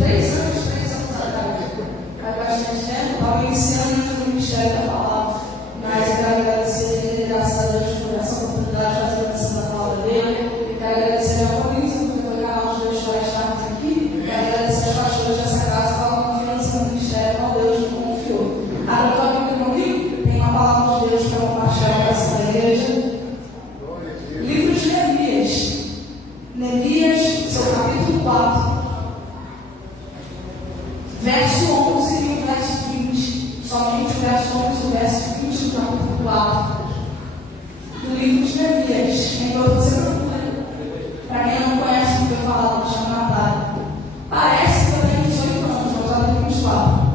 3 anos atrás. Há bastante tempo, estava iniciando o Ministério da Palavra. Mas eu quero agradecer, graças a Deus, por essa oportunidade de fazer a missão da palavra dele. Quero agradecer ao Paulinho, que foi canal de Deus para estarmos aqui. Quero agradecer aos pastores dessa casa pela confiança no Ministério, qual Deus nos confiou. Agora, estou aqui comigo, tem uma palavra de Deus para compartilhar com essa igreja. Livro de Neemias. Neemias, seu capítulo 4. Verso 11 e o verso 20. Somente o verso 11 e o verso 20 do capítulo 4 do livro de Neemias. Enquanto você procura, para quem não conhece o que eu falo, me chamo Natália. Parece que eu tenho 18 anos, mas eu tenho 24.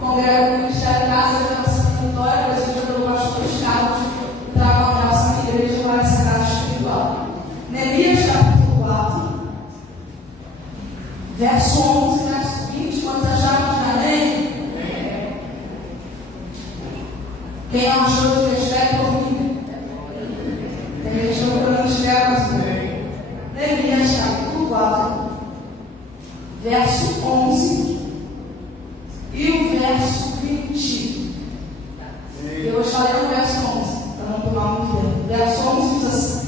Congrego no Ministério de Casa de Oração Vitória, presidido pelo pastor Carlos, e trago a oração na igreja para essa casa espiritual. Neemias capítulo 4, verso 11 e verso 20. Quando acharmos na lei, quem achou de escreve comigo? Tem gente que procurando escreve. Neemias capítulo 4, verso 11 e o verso 20. Eu vou estar lendo o verso 11, para não tomar muito tempo. Verso 11 diz assim: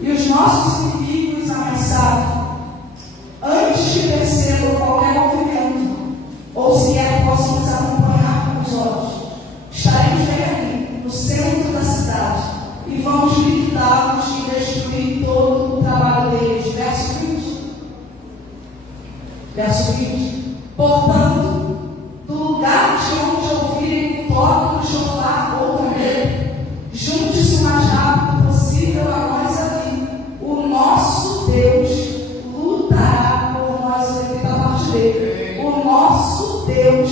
e os nossos inimigos ameaçaram, antes que percebam qualquer movimento, ou sequer possam nos acompanhar com os olhos, estaremos ali, no centro da cidade, e vamos liquidá-los e destruir todo o trabalho deles. Verso 20. Verso 20. Portanto, do lugar de onde ouvirem o toque do chofar ou também, junte-se o mais rápido possível a nós ali. O nosso Deus lutará por nós. Eu repito a parte dele. O nosso Deus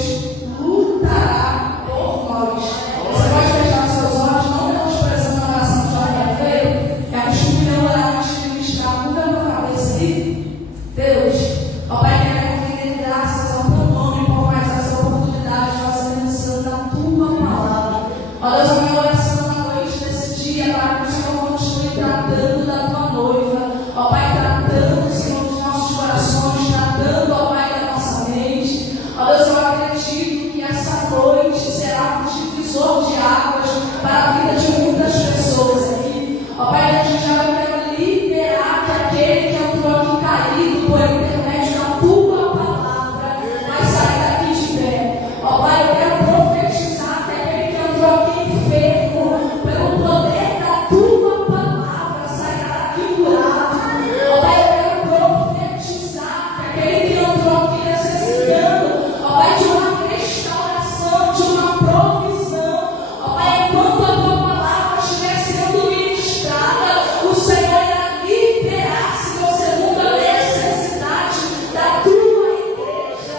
lutará por nós. Você pode fechar seus olhos, não menosprezando a oração de quarta-feira, que a costume de orar antes de ministrar, muda a minha cabeça aí. Deus, ó Pai, queremos render graças ao teu nome por mais essa oportunidade de fazer menção da tua palavra. Ó Deus, a minha oração na noite desse dia, para que o Senhor continue tratando da tua noiva. Ó Pai, tratando, Senhor, dos nossos corações, tratando, ó Pai, da nossa mente. Ó Deus, eu acredito que essa noite será um divisor de águas para a vida de muitas pessoas aqui. Ó Pai, a gente já vai liberar que aquele que entrou aqui caído por intermédio da tua palavra vai sair daqui de pé. Ó Pai, eu quero profetizar que aquele que entrou aqui enfermo, pelo poder da tua palavra, sairá daqui curado. Ó Pai, eu quero profetizar que aquele que entrou aqui necessitando, ó Pai, de uma restauração, de uma provisão, ó Pai, enquanto a tua palavra estiver sendo ministrada, o Senhor irá liberar, Senhor, segundo a necessidade da tua igreja.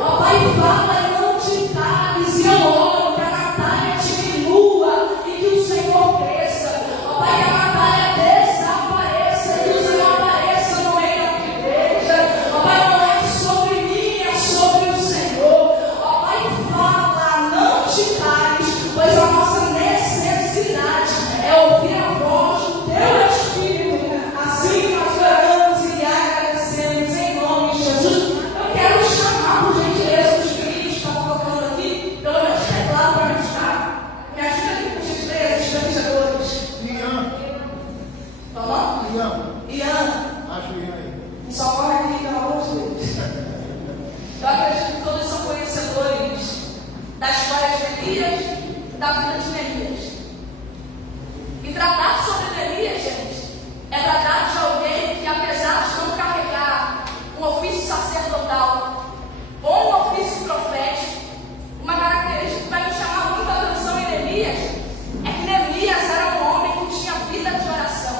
Ó Pai, fala e não te cales, e eu oro que a Natália diminua e que o Senhor cresça. Ó Pai, que a Natália desapareça e que o Senhor apareça no meio da tua igreja. Ó Pai, não é sobre mim, é sobre o Senhor. Ó Pai, fala, não te cales, pois a nossa necessidade é ouvir a voz do teu Espírito. Assim que nós oramos e agradecemos em nome de Jesus. Eu quero chamar, por gentileza, os filhos que estão colocando aqui, pelo menos teclado para me ajudar. Me ajuda aqui, por gentileza, os candidatos. Ian. Toma? Ian. Acho Ian aí. Me socorre aqui, pelo amor de Deus. Eu acredito que todos são conhecedores da história de Neemias e da vida de Neemias. E tratar sobre Neemias, gente, é tratar de alguém que, apesar de não carregar um ofício sacerdotal ou um ofício profético, uma característica que vai me chamar muita atenção em Neemias é que Neemias era um homem que tinha vida de oração.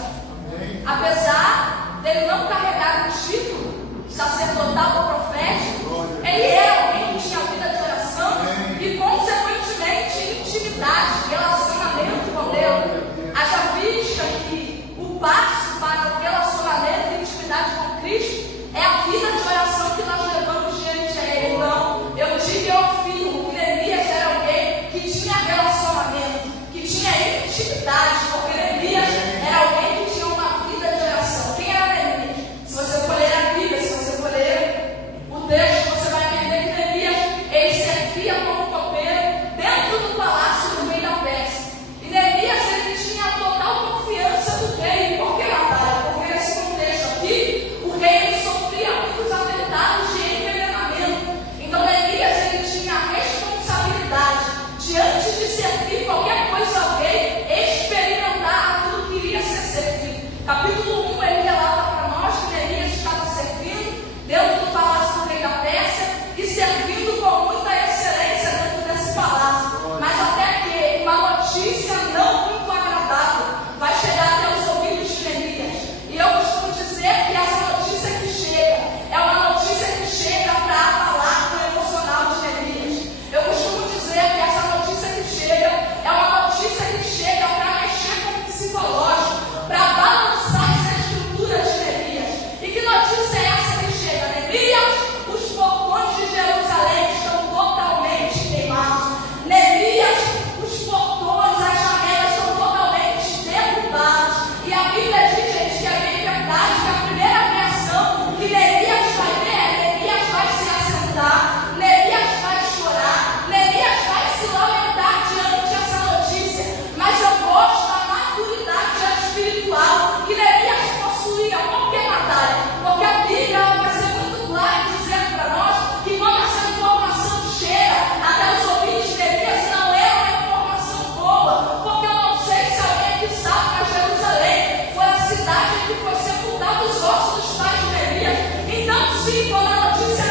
Apesar dele não carregar um título sacerdotal ou profético, ele era alguém que tinha vida de oração e, consequentemente, intimidade, relacionamento com Deus. Haja sim, quando a notícia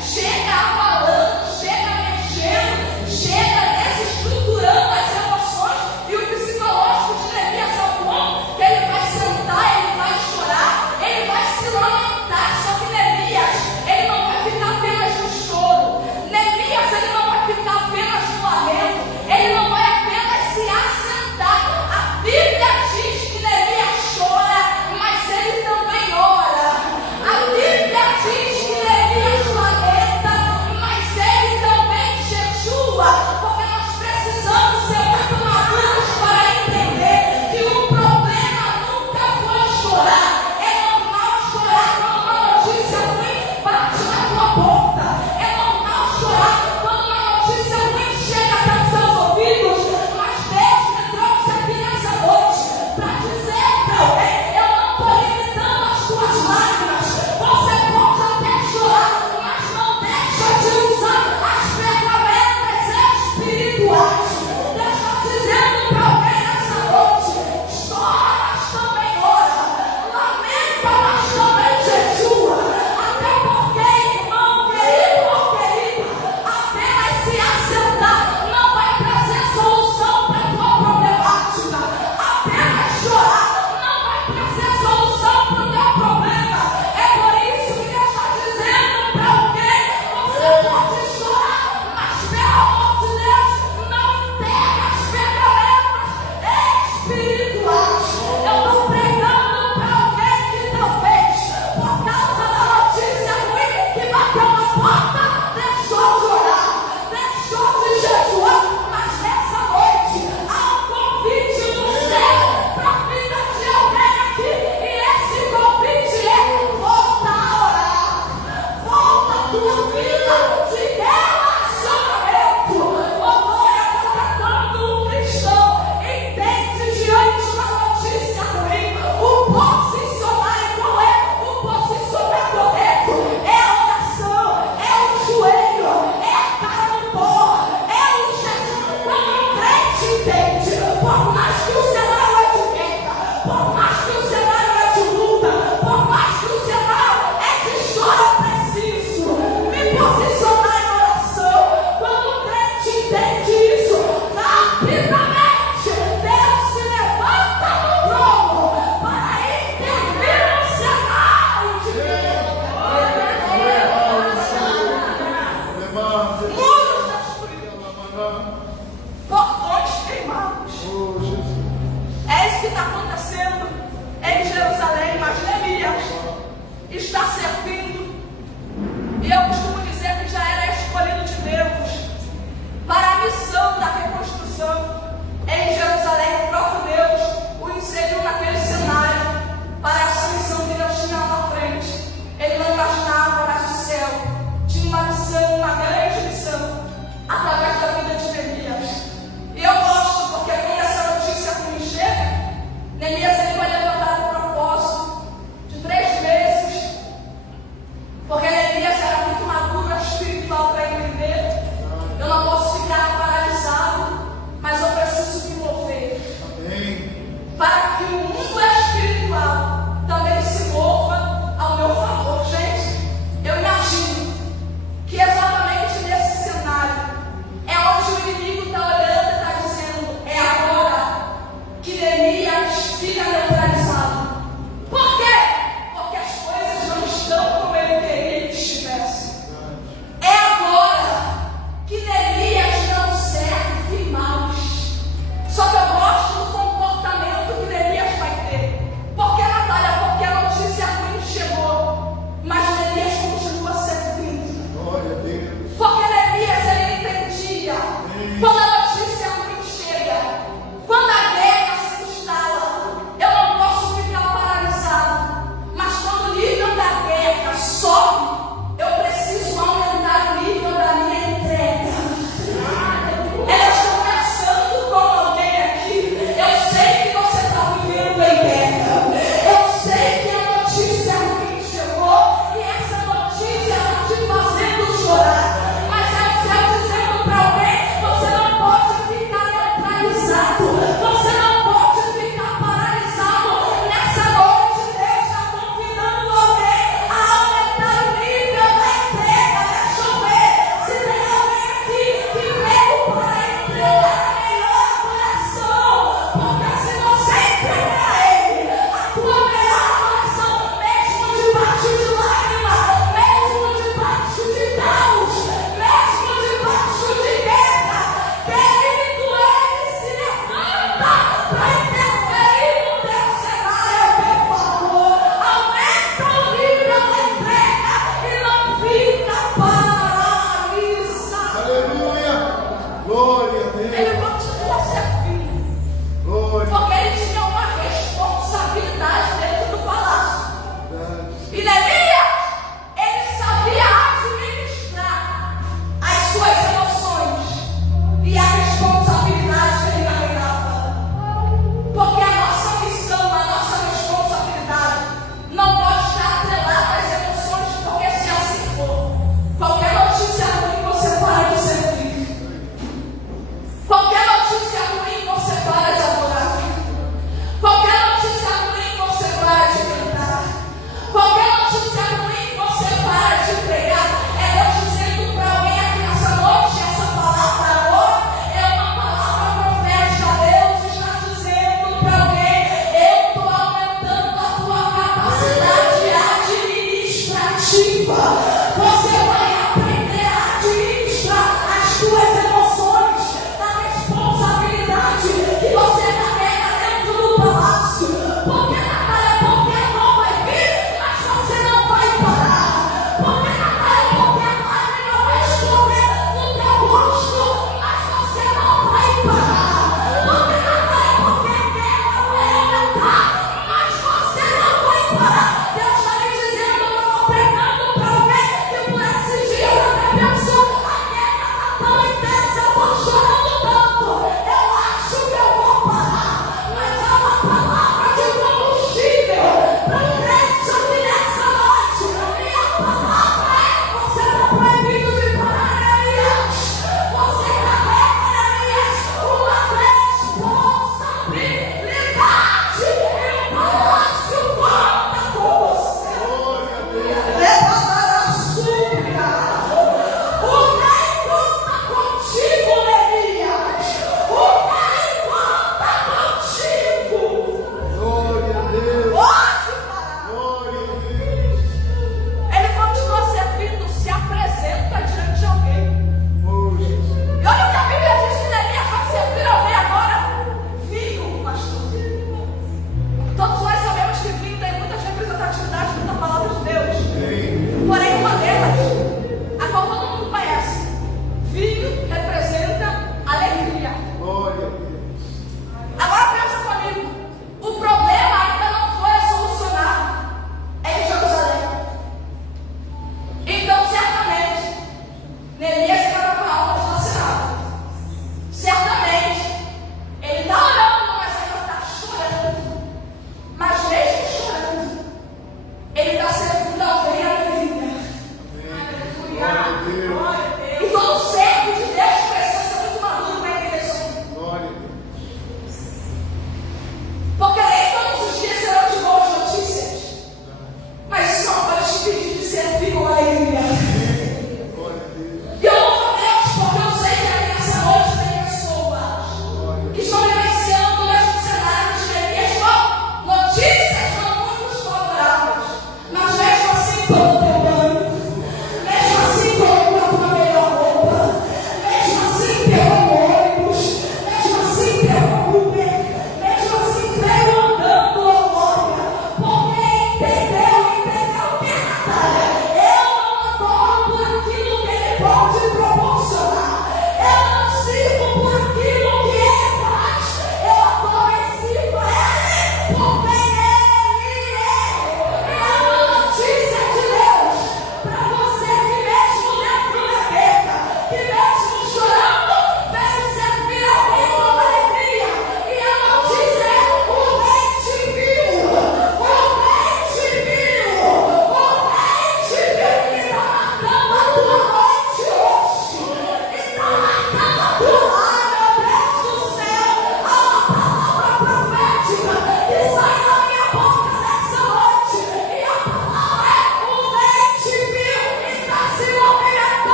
chega abalando, chega mexendo, chega desestruturando as emoções e o psicológico de Neemias ao ponto que ele vai sentar, ele vai chorar, ele vai se lamentar. Só que Neemias, ele não vai ficar apenas no choro. Neemias, ele não vai ficar apenas no lamento, ele não vai apenas se assentar. A Bíblia diz que Neemias chora, mas ele também ora. A Bíblia diz que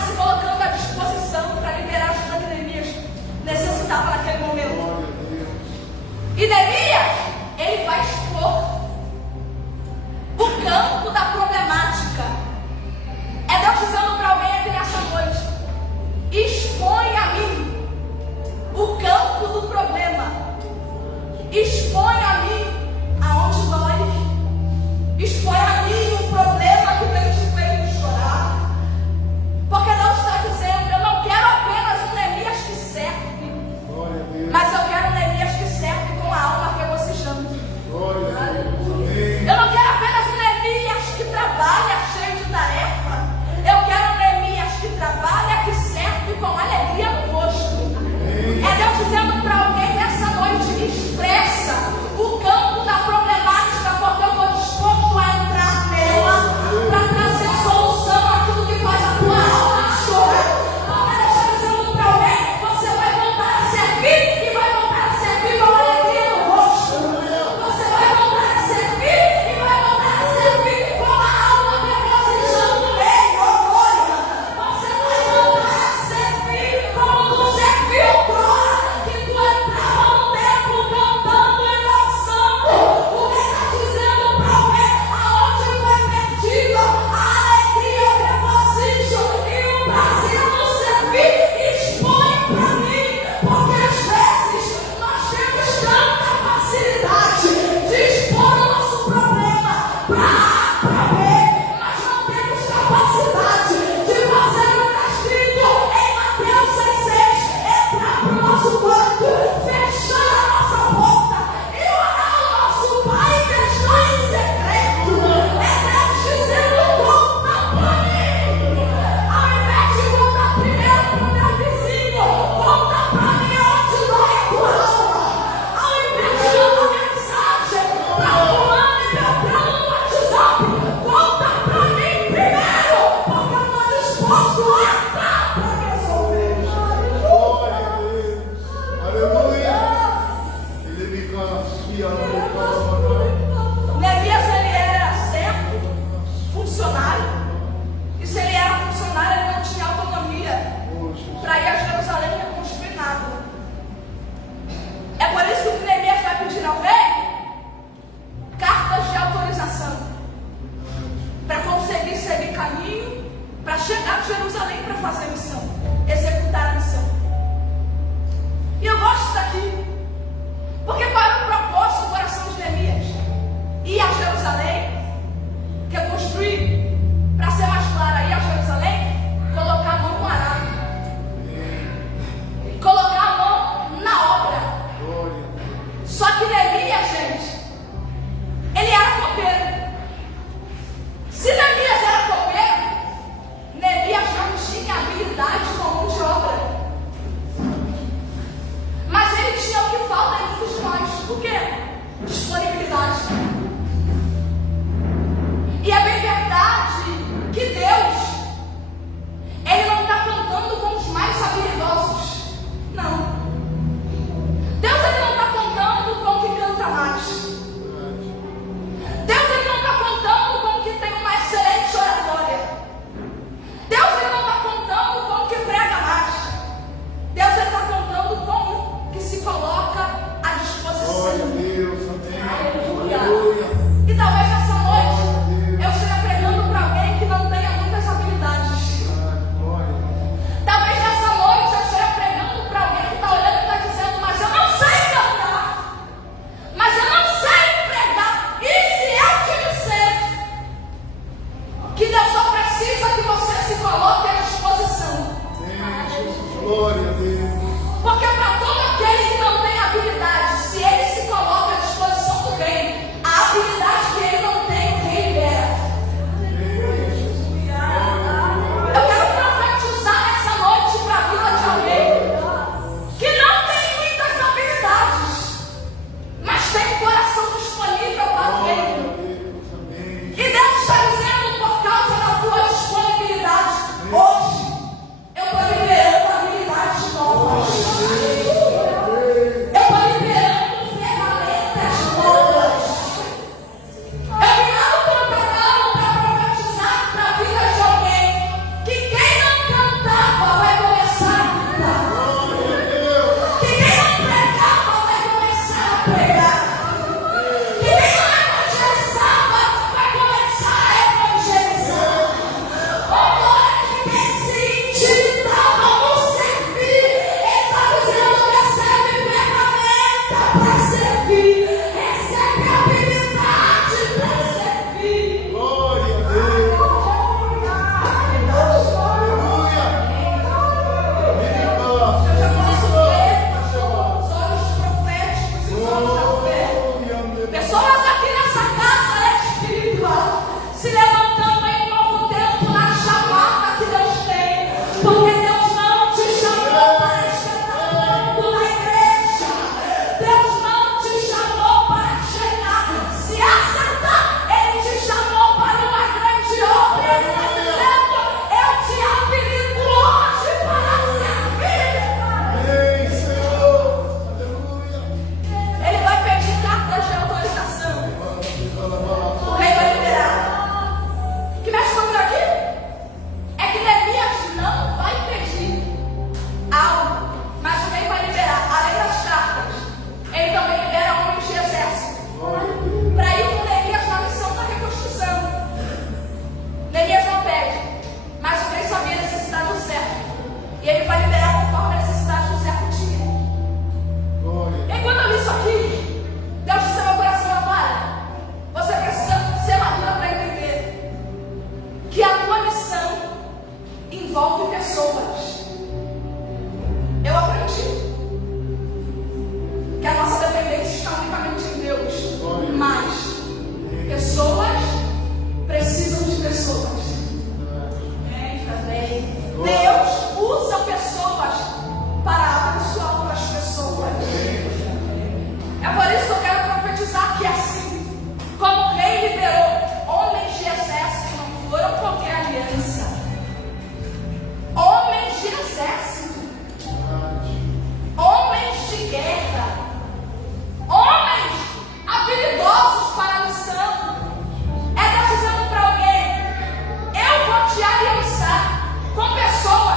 se colocando à disposição para Glória a Deus. Porque para todo aquele que não tem habilidade, se ele se coloca à disposição do rei, a habilidade que ele não tem, o rei libera. Eu quero profetizar essa noite para a vida de alguém que não tem muitas habilidades, mas tem o coração disponível para o rei. E Deus está dizendo, por causa da tua disponibilidade, hoje eu estou liberando habilidades novas. Eu estou liberando ferramentas novas. Eu vim lá no Pantanal para profetizar para a vida de alguém que quem não cantava vai começar a cantar. Que quem não pregava vai começar a pregar. Que quem não evangelizava vai começar a evangelizar. Agora que quem se intimidava ao servir, ele está dizendo: recebe ferramenta para servir, recebe habilidade para servir. Glória a Deus. Aleluia. Eu já posso ver, pastor, os olhos proféticos e os olhos da fé. Pessoas aqui nessa casa espiritual se levantando em novo tempo na chamada que Deus tem, porque Deus não te chamou para espetar fogo na igreja. Deus não te chamou para chegar, se acertar. Ele te chamou para uma grande obra. Ele está dizendo: eu te habilito hoje para servir. Amém, Senhor. Aleluia. Ele vai pedir cartas de autorização. O rei vai liberar. O que mexe comigo aqui é que Neemias não vai pedir algo, mas o rei vai liberar. Além das cartas, ele também libera homens de exército para ir com Neemias na missão da reconstrução. Neemias não pede, mas o rei sabia a necessidade do certo, e ele vai liberar conforme a necessidade do certo tinha. Glória. Enquanto eu li isso aqui, Deus disse ao meu coração: Natália, você precisa ser madura para entender que a tua missão envolve pessoas. Eu aprendi que a nossa dependência está unicamente em Deus, mas pessoas precisam de pessoas. Deus usa pessoas para abençoar outras pessoas. É por isso que eu quero profetizar que assim como o rei liberou homens de exército, não foram qualquer aliança, homens de exército, homens de guerra, homens habilidosos para a missão. É Deus dizendo para alguém: eu vou te aliançar com pessoas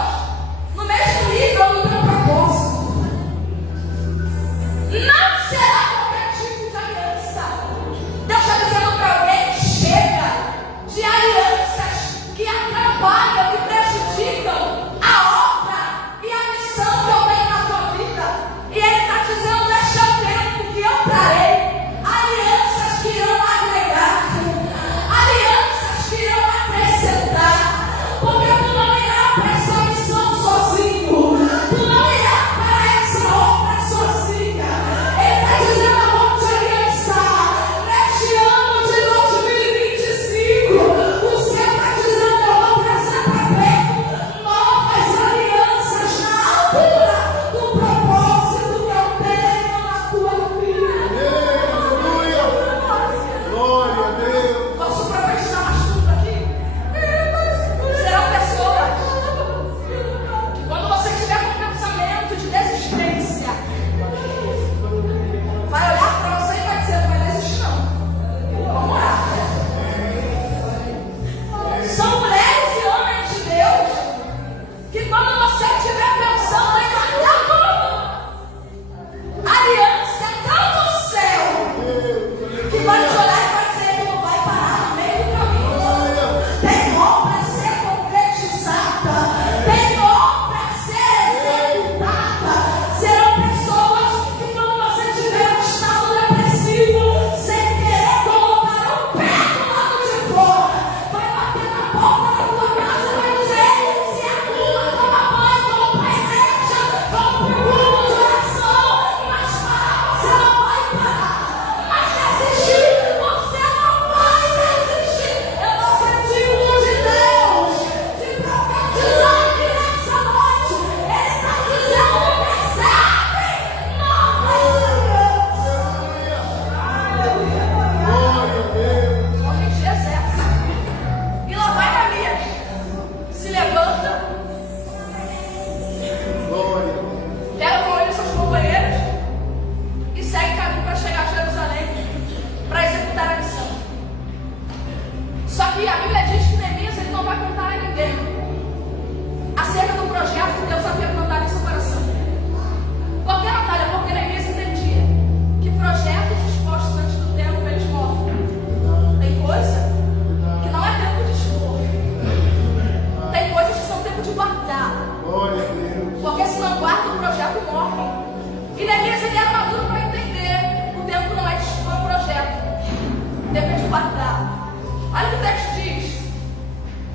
Olha o que o texto diz.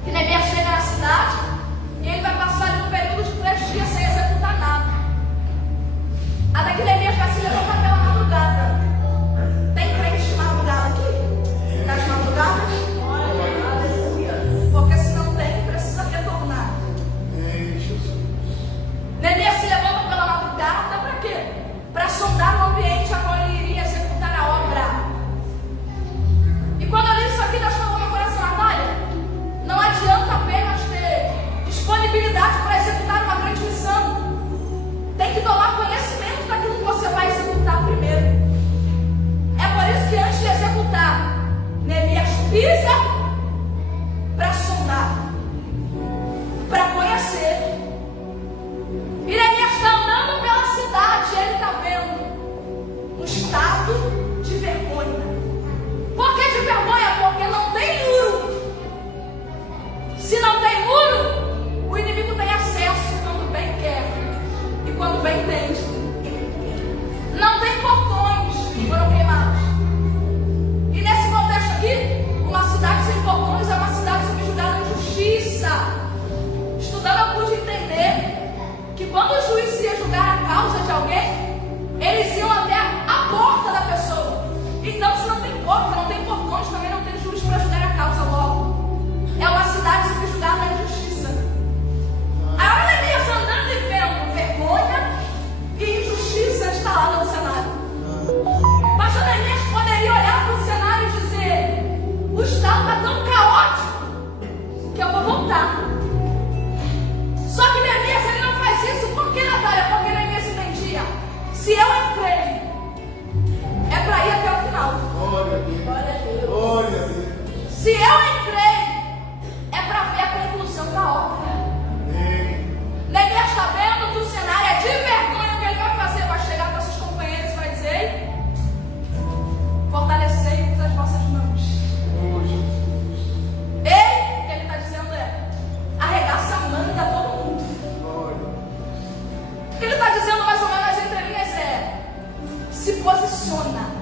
Que Neemias chega na cidade e ele vai passar ali um período de 3 dias sem executar nada. Até que Neemias vai se levantar pela madrugada. Tem crente de madrugada aqui? Tá de madrugada? Porque se não tem, precisa retornar. Neemias se levanta pela madrugada para quê? Para sondar o ambiente a qual ele iria executar a obra. E quando eu li isso aqui, Deus falou no meu coração: Natália, não adianta apenas ter disponibilidade para executar uma grande missão. Tem que tomar conhecimento daquilo que você vai executar primeiro. É por isso que antes de executar, Neemias pisa para sondar, para conhecer. E Neemias está andando pela cidade e ele está vendo um estado de vergonha. Por que de vergonha? Porque não tem muro. Se não tem muro, o inimigo tem acesso quando bem quer e quando bem entende. Não tem portões, foram queimados. E nesse contexto aqui, uma cidade sem portões é uma cidade subjugada em justiça. Estudando, eu pude entender que quando o juiz ia julgar a causa de alguém, eles iam até a porta da pessoa. Então, se não tem porta, não tem portões, também não tem juiz para julgar a causa logo. É uma cidade subjugada em justiça. Aí Neemias andando e vendo vergonha e injustiça instalada no cenário. Pastor Neemias poderia olhar para o cenário e dizer: o estado está tão caótico que eu vou voltar. Só que Neemias ele não faz isso. Por que, Natália? Porque Neemias entendia: se eu entrei, é para ir até o final. Glória a Deus. Glória a Deus. Se eu entrei, é para ver a conclusão da obra. Neemias está vendo que o cenário é de vergonha. O que ele vai fazer? Vai chegar para seus companheiros e vai dizer: fortalecei-vos as vossas mãos. Ei, o que ele está dizendo é: arregaça a manga a todo mundo. O que ele está dizendo mais ou menos nas entrelinhas é: se posiciona.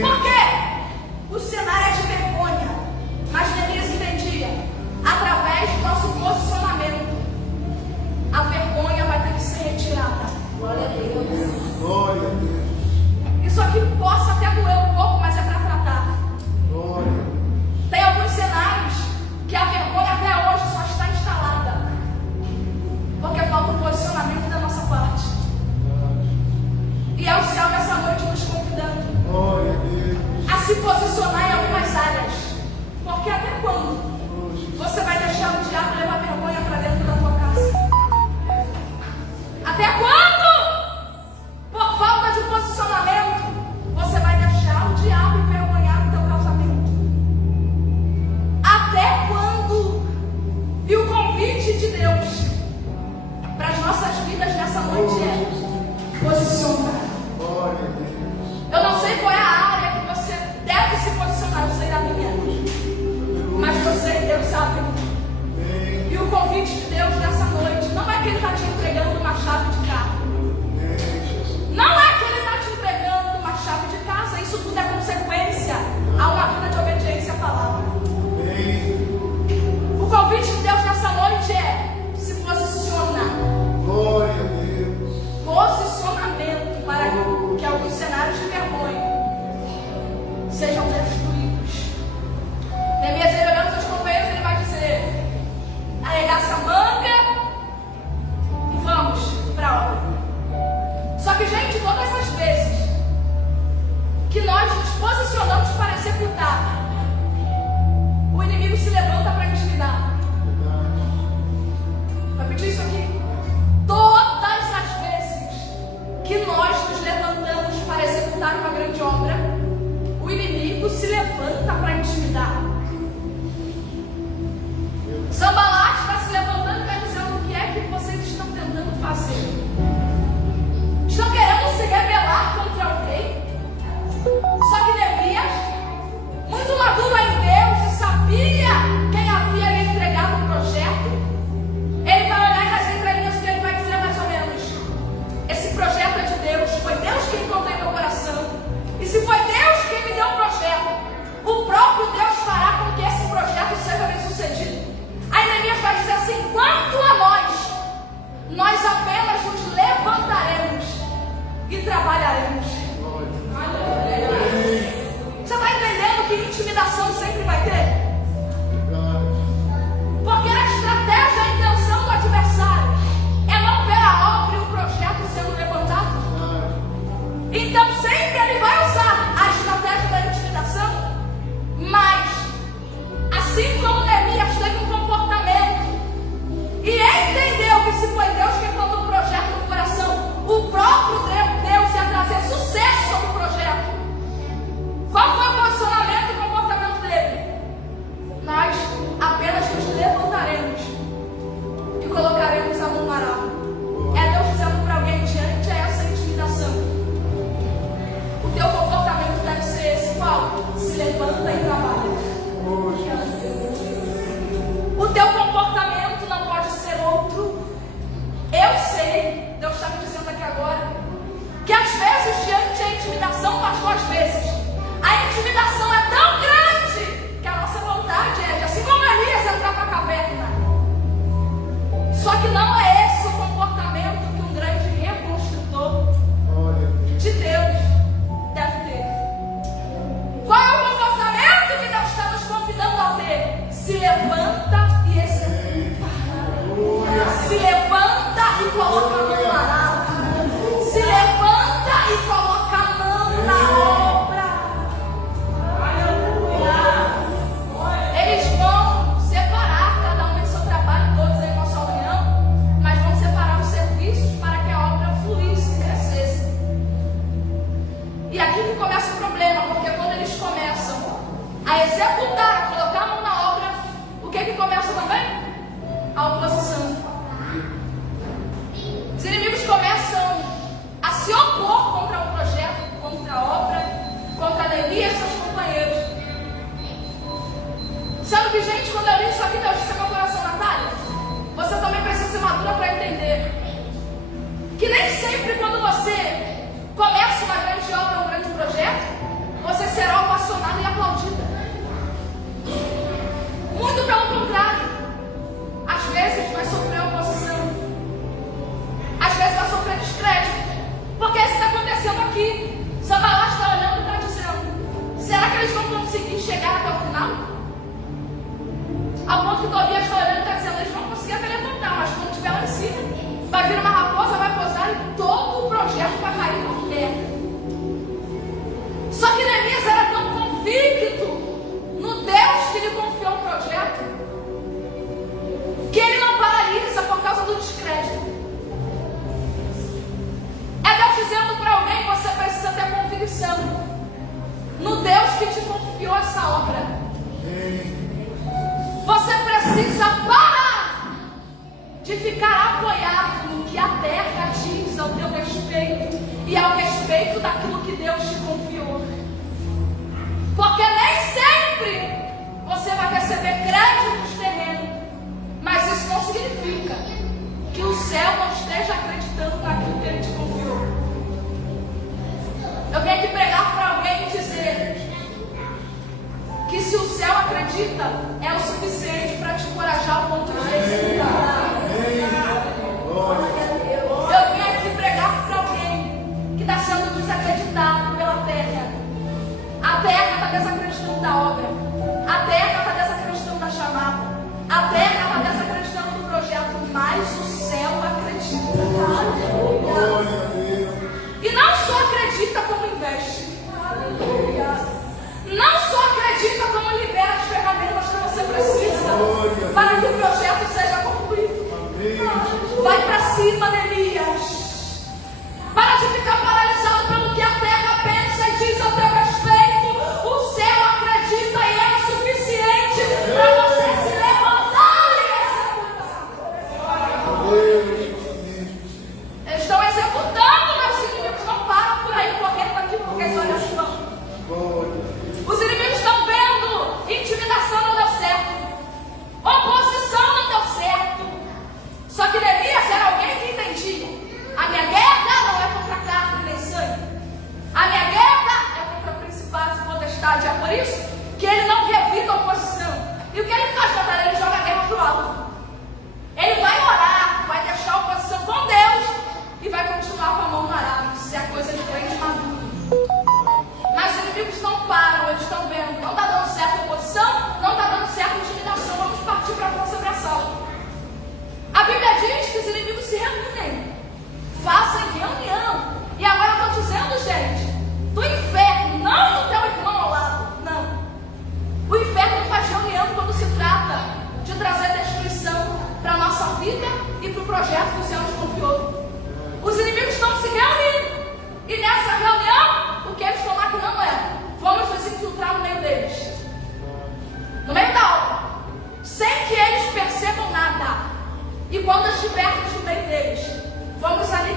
Por quê? O cenário é de vergonha, mas Neemias entendia: através do nosso posicionamento, a vergonha vai ter que ser retirada. Glória a Deus. Glória a Deus. Isso aqui possa até doer um pouco, mas é para tratar. Glória. Tem alguns cenários que a vergonha até hoje só está instalada porque falta o posicionamento da nossa parte. E é o céu nessa noite nos convidando Glória a Deus. a se posicionar em algumas áreas. Porque até quando você vai deixar o diabo levar vergonha para dentro da tua casa? Até quando, por falta de posicionamento, você vai deixar o diabo envergonhar o teu casamento? Até quando? E o convite de Deus para as nossas vidas nessa noite é: posiciona. Glória a Deus. Eu não sei qual é a área que você deve se posicionar, eu sei da minha, mas você e Deus sabem. E o convite de Deus nessa noite não é que Ele está te entregando uma chave de carro, não é que Ele está te entregando uma chave de casa. Isso tudo é consequência a uma vida de obediência à palavra. O convite de Deus nessa noite é: se posiciona. Glória a Deus. Posicionamento para que alguns cenários de vergonha sejam destruídos. Neemias, ele olhando seus companheiros, ele vai dizer: arregaça a manga e vamos para a obra. Só que, gente, todas as vezes que nós nos posicionamos para executar, o inimigo se levanta para intimidar. Vou repetir isso aqui. Todas as vezes que nós nos levantamos para executar uma grande obra, o inimigo se levanta para intimidar. Sambalat está se levantando e vai dizendo: o que é que vocês estão tentando fazer? Estão querendo se rebelar contra o rei? Só que Neemias, muito maduro em Deus, e sabia quem nós apenas nos levantaremos e trabalharemos. Você está entendendo que intimidação sempre vai ter? Porque a estratégia, a intenção do adversário é não ver a obra e o projeto sendo levantado. Então sempre ele vai usar a estratégia da intimidação, mas assim como Neemias teve um comportamento e entendeu que se foi Deus que plantou o projeto no coração, o próprio Deus ia trazer sucesso sobre o projeto. Qual foi o posicionamento e o comportamento dele? Nós apenas nos levantaremos e colocaremos a mão no arado. É Deus dizendo para alguém: diante a essa intimidação, o teu comportamento deve ser esse. Qual? Se levanta e trabalha. O teu comportamento não pode ser outro. Eu sei, Deus está me dizendo aqui agora, que às vezes, diante da intimidação, pastor, às vezes, a intimidação é tão grande que a nossa vontade é de, assim como Elias, entrar para a caverna. Só que não é esse o comportamento que um grande reconstrutor de Deus deve ter. Qual é o comportamento que Deus está nos convidando a ter? Se levanta e executa. Se levanta e coloca a mão no arado. Se levanta e coloca a mão na obra. Eles vão separar cada um em seu trabalho, todos em nossa união, mas vão separar os serviços para que a obra fluísse e crescesse. E aqui que começa o problema, porque quando eles começam a executar, a colocar a mão na obra, o que começa também? A oposição. Os inimigos começam a se opor contra o projeto, contra a obra, contra Neemias e seus companheiros. Sendo que, gente, quando eu li isso aqui, Deus disse ao meu coração: Natália, você também precisa ser madura para entender que nem sempre quando você começa uma grande obra, um grande projeto, você será ovacionada e aplaudida. Muito pelo contrário. Às vezes vai sofrer oposição. Às vezes vai sofrer descrédito. Porque isso está acontecendo aqui. Sanbalá está olhando e está dizendo: será que eles vão conseguir chegar até o final? Ao ponto que Tobias está olhando e está dizendo: eles vão conseguir até levantar, mas quando estiver lá em cima, vai vir uma raposa, vai posar e todo o projeto vai cair por terra. Só que Neemias era tão convicto no Deus que lhe confiou o projeto, que ele não paralisa por causa do descrédito. É Deus dizendo para alguém: você precisa ter convicção no Deus que te confiou essa obra. Você precisa parar de ficar apoiado no que a terra diz ao teu respeito e ao respeito daquilo que Deus te confiou. Porque nem sempre você vai receber créditos terrenos, mas isso não significa que o céu não esteja acreditando naquilo que ele te confiou. Eu vim aqui pregar para alguém e dizer que se o céu acredita, é o suficiente para te encorajar ao ponto de executar. Eu vim aqui pregar para alguém que está sendo desacreditado pela terra. A terra está desacreditando da obra. A terra está desacreditando da chamada. A terra está desacreditando do projeto, mas o céu acredita. E não só acredita como investe. Não só acredita como libera as ferramentas que você precisa para que o projeto seja concluído. Vai para cima, Neemias. Para de ficar paralisado pelo que a terra pensa e diz ao teu respeito. O céu acredita e é o suficiente para você se levantar e executar. Eles estão executando, meus inimigos não param por aí correndo aqui porque eles olham assim. Os inimigos estão vendo: intimidação não deu certo, oposição não deu certo. Só que Neemias era alguém que entendia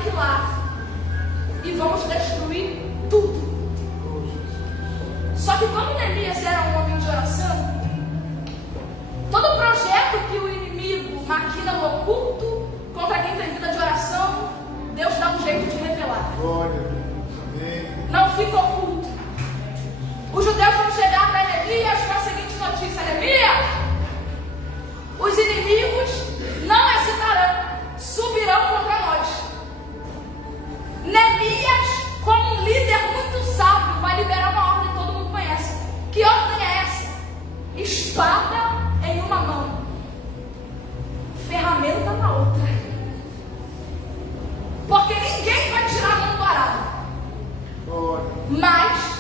aniquilar e vamos destruir tudo. Só que como Neemias era um homem de oração, todo projeto que o inimigo maquina no oculto contra quem tem vida de oração, Deus dá um jeito de revelar. Glória a Deus. Amém. Não fica oculto. Os judeus vão chegar para Neemias com a seguinte notícia: Neemias, os inimigos não hesitarão, subirão contra nós. Neemias, como um líder muito sábio, vai liberar uma ordem que todo mundo conhece. Que ordem é essa? Espada em uma mão, ferramenta na outra. Porque ninguém vai tirar a mão do arado. Glória. Mas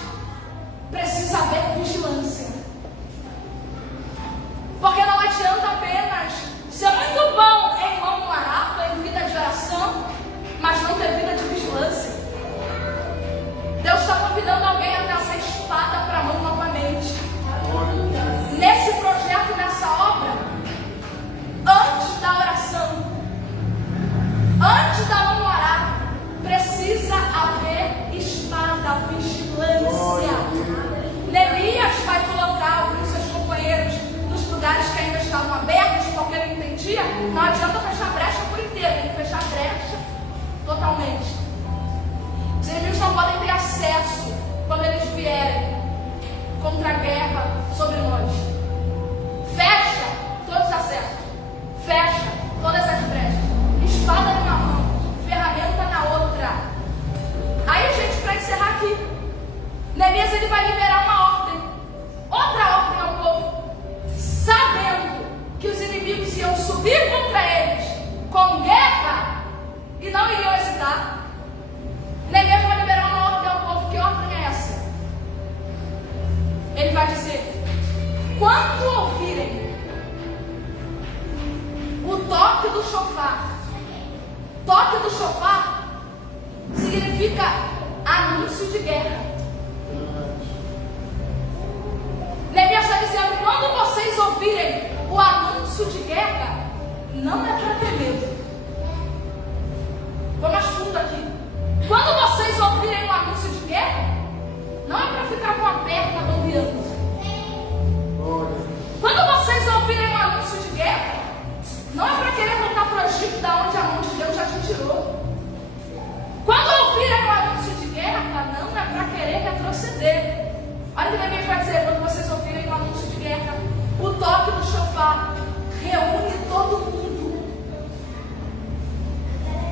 precisa haver vigilância. Porque não adianta apenas ser muito bom em mão no arado, em vida de oração, mas não ter vida de vigilância. Deus está convidando alguém a trazer a espada para a mão novamente. Nesse projeto, nessa obra, antes da oração, antes da mão no arado, precisa haver espada, vigilância. Neemias vai colocar os seus companheiros nos lugares que ainda estavam abertos, porque ele entendia, não adianta fechar a brecha por inteiro, tem que fechar a brecha totalmente. Os inimigos não podem ter acesso quando eles vierem contra a guerra sobre nós. Fecha todos os acessos, fecha todas as brechas, espada numa mão, ferramenta na outra. Aí, gente, para encerrar aqui, Neemias ele vai liberar uma ordem, outra ordem ao povo, sabendo que os inimigos iam subir contra eles com guerra e não iriam hesitar. Neemias vai liberar uma ordem ao povo. Que ordem é essa? Ele vai dizer: quando ouvirem o toque do chofar, toque do chofar significa anúncio de guerra. Neemias está dizendo: quando vocês ouvirem o anúncio de guerra, não é para ter medo. Vou mais fundo aqui. Quando vocês ouvirem o anúncio de guerra, não é para ficar com a perna bombeando. Quando vocês ouvirem o anúncio de guerra, não é para querer voltar para o Egito, da onde a mão de Deus já te tirou. Quando ouvirem o anúncio de guerra, não é para querer retroceder. Olha o que Neemias vai dizer: quando vocês ouvirem o anúncio de guerra, o toque do chofar reúne todo mundo.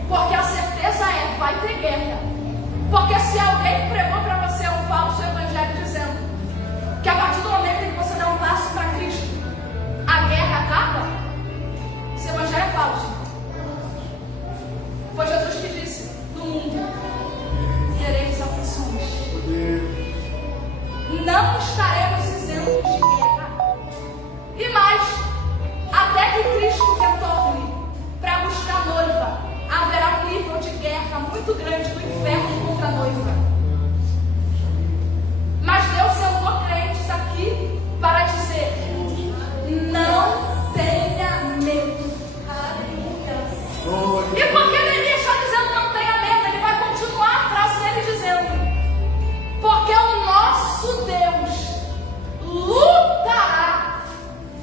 Porque a certeza é, vai ter guerra. Porque se alguém pregou para você um falso evangelho dizendo que a partir do momento em que você dá um passo para Cristo, a guerra acaba, esse evangelho é falso. Foi Jesus que disse: no mundo tereis aflições. Não estaremos isentos de guerra. E mais, até que Cristo retorne para buscar a noiva, haverá um nível de guerra muito grande do inferno contra a noiva. Mas Deus sentou crentes aqui para dizer: não tenha medo. E por que Neemias está dizendo não tenha medo? Ele vai continuar a frase dele dizendo: porque o nosso Deus lutará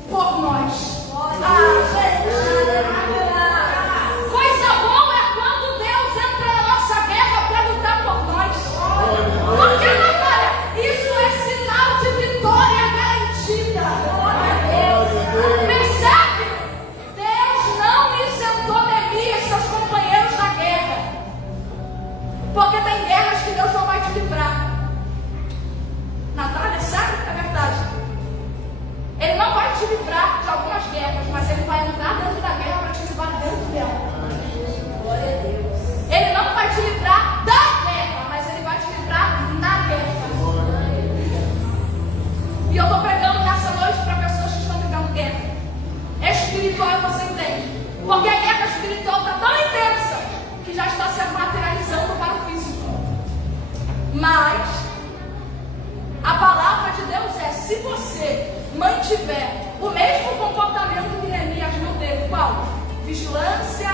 por nós. Coisa boa é quando Deus entra na nossa guerra para lutar por nós. Porque, Natália, isso é sinal de vitória garantida. Percebe? Deus não isentou Neemias e seus companheiros da guerra. Porque tem guerras que Deus não vai te livrar. Natália, sabe? É verdade. Ele não vai te livrar de algumas guerras, mas ele vai entrar dentro da guerra para te livrar dentro dela. Glória a Deus. Ele não vai te livrar da guerra, mas ele vai te livrar na guerra. E eu estou pregando nessa noite para pessoas que estão vivendo guerra espiritual, você entende? Porque a guerra espiritual está tão intensa que já está se materializando para o físico. Mas a palavra de Deus é: se você mantiver o mesmo comportamento que Neemias não teve, qual? Vigilância,